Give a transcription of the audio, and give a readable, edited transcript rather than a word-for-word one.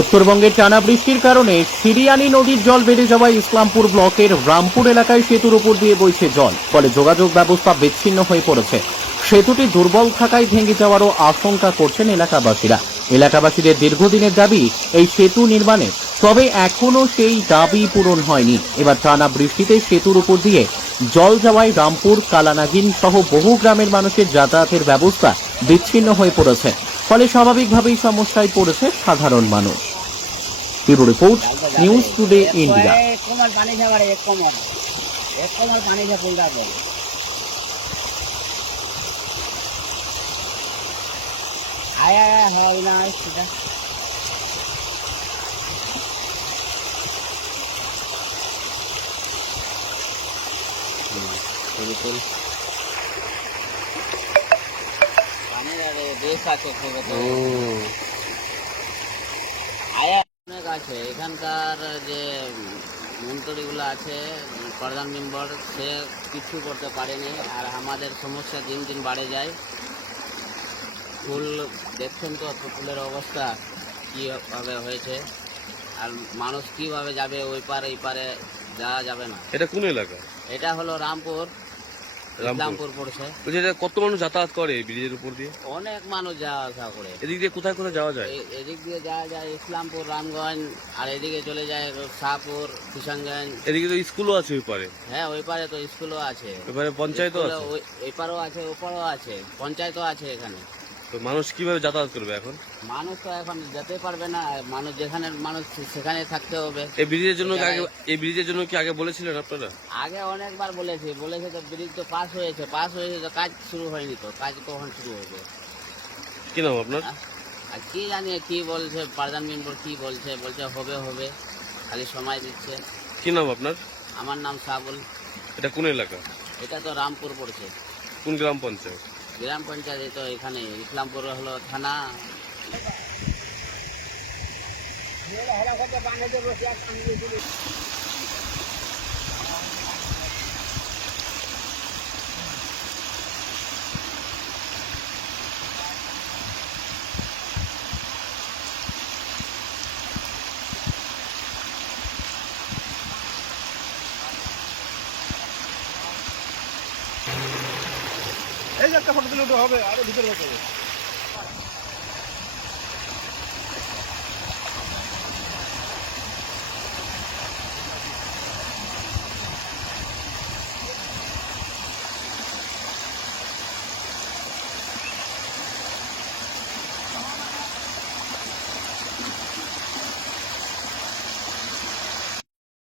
উত্তরবঙ্গের টানা বৃষ্টির কারণে সিরিয়ানি নদীর জল বেড়ে যাওয়ায় ইসলামপুর ব্লকের রামপুর এলাকায় সেতুর উপর দিয়ে বইছে জল, ফলে যোগাযোগ ব্যবস্থা বিচ্ছিন্ন হয়ে পড়েছে। সেতুটি দুর্বল থাকায় ভেঙে যাওয়ারও আশঙ্কা করছেন এলাকাবাসীরা। এলাকাবাসীদের দীর্ঘদিনের দাবি এই সেতু নির্মাণে, তবে এখনো সেই দাবি পূরণ হয়নি। এবার টানা বৃষ্টিতে সেতুর উপর দিয়ে জল যাওয়ায় রামপুর, কালানাগিন সহ বহু গ্রামের মানুষের যাতায়াতের ব্যবস্থা বিচ্ছিন্ন হয়ে পড়েছে, ফলে স্বাভাবিকভাবেই সমস্যায় পড়েছে সাধারণ মানুষ। Bureau report, news today India. অনেক আছে এখানকার যে মন্ত্রীগুলো আছে, প্রধান মেম্বার, সে কিছু করতে পারেনি। আর আমাদের সমস্যা দিন দিন বাড়ে যায়। ফুল দেখছেন তো, ফুলের অবস্থা কীভাবে হয়েছে, আর মানুষ কিভাবে যাবে ওই পারে এই পারে, যাওয়া যাবে না। এটা কোন এলাকা? এটা হলো রামপুর, ইসলামপুর পড়ছে। এটা কত মানুষ যাতায়াত করে এই ব্রিজের উপর দিয়ে? অনেক মানুষ যাওয়া আসা করে। এদিক দিয়ে কোথায় কোথায় যাওয়া যায়? এদিক দিয়ে যাওয়া যায় ইসলামপুর, রামগঞ্জ, আর এদিকে চলে যায় শাহপুর, কিষানগঞ্জ। এদিকে তো স্কুলও আছে ওই পারে। হ্যাঁ, ওই পারে তো স্কুলও আছে, ওই পারে পঞ্চায়েতও আছে। এই পারেও আছে, ওপারেও আছে, পঞ্চায়েতও আছে এখানে। তো মানুষ কিভাবে যাতায়াত করবে এখন? মানুষ তো এখন যেতে পারবে না, মানুষ যেখানে মানুষ সেখানে থাকতে হবে। এই ব্রিজের জন্য কি আগে বলেছিলেন আপনারা? আগে অনেকবার বলেছে তো ব্রিজ তো পাস হয়েছে তো কাজ শুরু হয়নি। তো কাজ কখন শুরু হবে? কি নাম আপনার? আর কি জানি কি বলছে প্রধান মেম্বার, কি বলছে হবে, খালি সময় দিচ্ছে। কি নাম আপনার? আমার নাম সাবুল। এটা কোন এলাকা? এটা তো রামপুর পড়ছে। কোন গ্রাম পঞ্চায়েত? গ্রাম পঞ্চায়েত তো এখানে, ইসলামপুর হলো থানা। এই যে একটা ফটো তুলে হবে, আরো ভিতরে